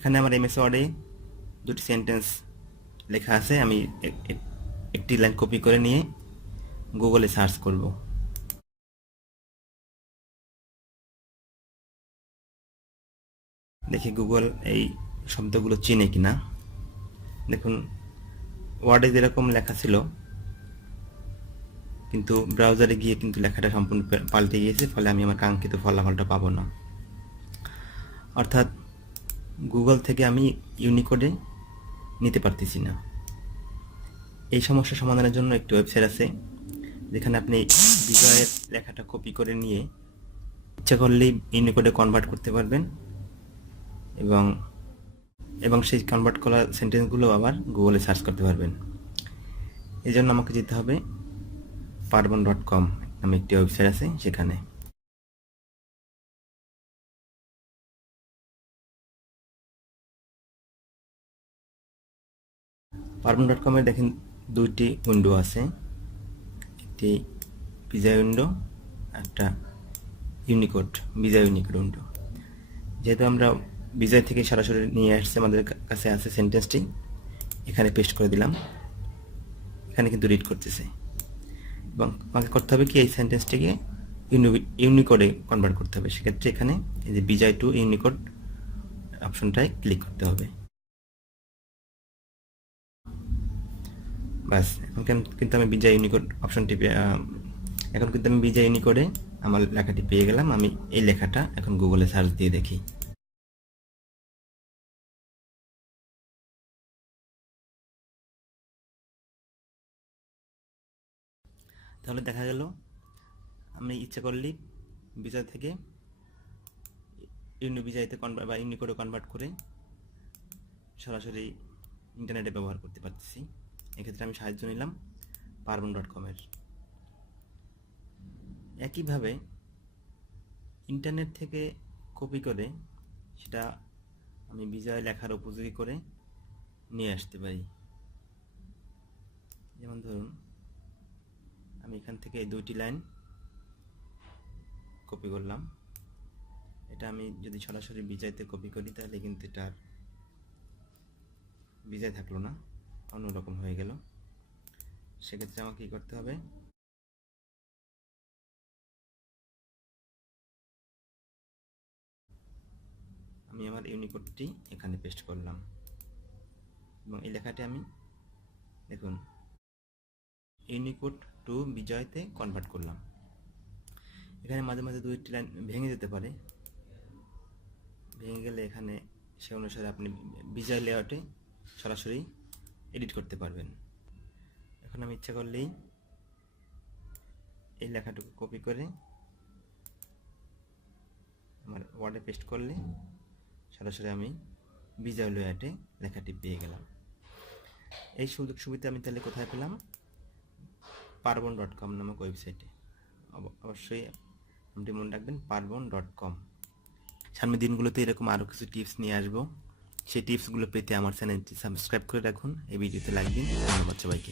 এখানে আমার এমএস ওয়ার্ডে দুটি সেন্টেন্স লেখা আছে, আমি একটি লাইন কপি করে নিয়ে গুগলে সার্চ করব। দেখি গুগল এই শব্দগুলো চিনে কিনা। দেখুন, ওয়ার্ডে যেরকম লেখা ছিল কিন্তু ব্রাউজারে গিয়ে কিন্তু লেখাটা সম্পূর্ণ পাল্টে গিয়েছে, ফলে আমি আমার কাঙ্ক্ষিত ফলাফলটা পাবো না। অর্থাৎ গুগল থেকে আমি ইউনিকোডে নিতে পারতেছি না। এই সমস্যা সমাধানের জন্য একটি ওয়েবসাইট আছে যেখানে আপনি বিজয়ের লেখাটা কপি করে নিয়ে ইচ্ছা করলেই ইউনিকোডে কনভার্ট করতে পারবেন এবং সেই কনভার্ট করা সেন্টেন্সগুলো আবার গুগলে সার্চ করতে পারবেন। এই জন্য আমাকে যেতে হবে parvon.com নামে একটি ওয়েবসাইট আছে সেখানে। parvon.com এর দেখেন দুইটি উইন্ডো আছে, একটি বিজয় উইন্ডো, একটা ইউনিকোড, বিজয় ইউনিকোড উইন্ডো। যেহেতু আমরা বিজয় থেকে সরাসরি নিয়ে আসছে, আমাদের কাছে আছে সেন্টেন্সটি, এখানে পেস্ট করে দিলাম। এখানে কিন্তু রিড করতেছে এবং আমাকে করতে হবে কি এই সেন্টেন্সটিকে ইউনিকোডে কনভার্ট করতে হবে। সেক্ষেত্রে এখানে এই যে বিজয় টু ইউনিকোড অপশনটায় ক্লিক করতে হবে। বাস, এখন কিন্তু আমি বিজয় ইউনিকোড অপশনটি এখন কিন্তু আমি বিজয় ইউনিকোডে আমার লেখাটি পেয়ে গেলাম। আমি এই লেখাটা এখন গুগলে সার্চ দিয়ে দেখি। তাহলে দেখা গেল আমি ইচ্ছা করলেই বিজয় থেকে বিজয়তে কনভার্ট বা ইউনিকোডে কনভার্ট করে সরাসরি ইন্টারনেটে ব্যবহার করতে পারতেছি। এক্ষেত্রে আমি সাহায্য নিলাম parvon.com এর। একইভাবে ইন্টারনেট থেকে কপি করে সেটা আমি বিজয় লেখার উপযোগী করে নিয়ে আসতে পারি। যেমন ধরুন, আমি এখান থেকে এই দুইটি লাইন কপি করলাম। এটা আমি যদি সরাসরি বিজয়তে কপি করি তাহলে কিন্তু এটা আর বিজয় থাকলো না, অন্যরকম হয়ে গেল। সেক্ষেত্রে আমাকে কি করতে হবে, আমি আমার ইউনিকোডটি এখানে পেস্ট করলাম এবং এই লেখাটি আমি দেখুন ইউনিকোড টু বিজয়তে কনভার্ট করলাম। এখানে মাঝে মাঝে দুইটি লাইন ভেঙে যেতে পারে, ভেঙে গেলে এখানে সে অনুসারে আপনি বিজয় লেআউটে সরাসরি এডিট করতে পারবেন। এখন আমি ইচ্ছা করলেই এই লেখাটুকু কপি করে আমার ওয়ার্ডে পেস্ট করলে সরাসরি আমি বিজয় লেআউটে লেখাটি পেয়ে গেলাম। এই সুযোগ সুবিধা আমি তাহলে কোথায় পেলাম? parvon.com নামক ওয়েবসাইটে। অবশ্যই আপনি মনে রাখবেন parvon.com। সামনের দিনগুলোতে এরকম আরও কিছু টিপস নিয়ে আসবো। সেই টিপসগুলো পেতে আমার চ্যানেলটি সাবস্ক্রাইব করে রাখুন, এই ভিডিওতে লাইক দিন। ধন্যবাদ সবাইকে।